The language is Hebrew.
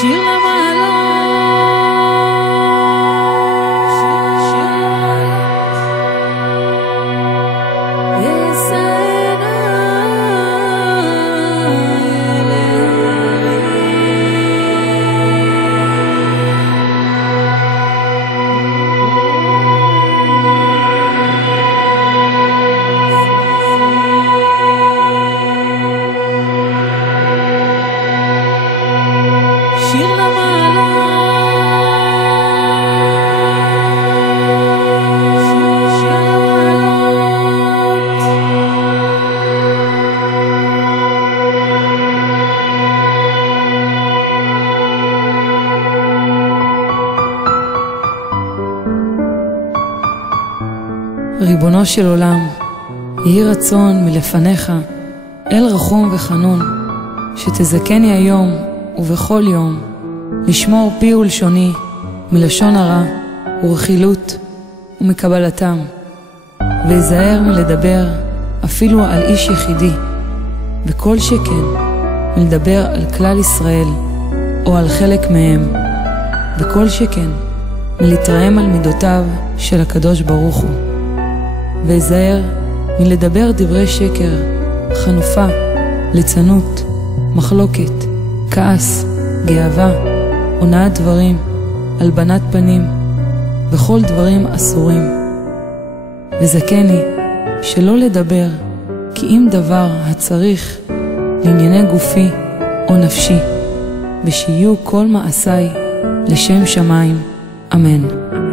שיר למעלות, שיר למעלות, שיר למעלות. ריבונו של עולם, יהי רצון מלפניך, אל רחום וחנון, שתזכני היום ובכל יום לשמור פי ולשוני מלשון הרע ורכילות ומקבלתם, ויזהר מלדבר אפילו על איש יחידי, וכל שכן מלדבר על כלל ישראל או על חלק מהם, וכל שכן מלהתרעם על מידותיו של הקדוש ברוך הוא, ויזהר מלדבר דברי שקר, חנופה, ליצנות, מחלוקת, כעס, גאווה, הונאת דברים, הלבנת פנים, וכל דברים אסורים. וזכני שלא לדבר כי אם דבר הצריך לענייני גופי או נפשי, ושיהיו כל מעשיי לשם שמיים. אמן.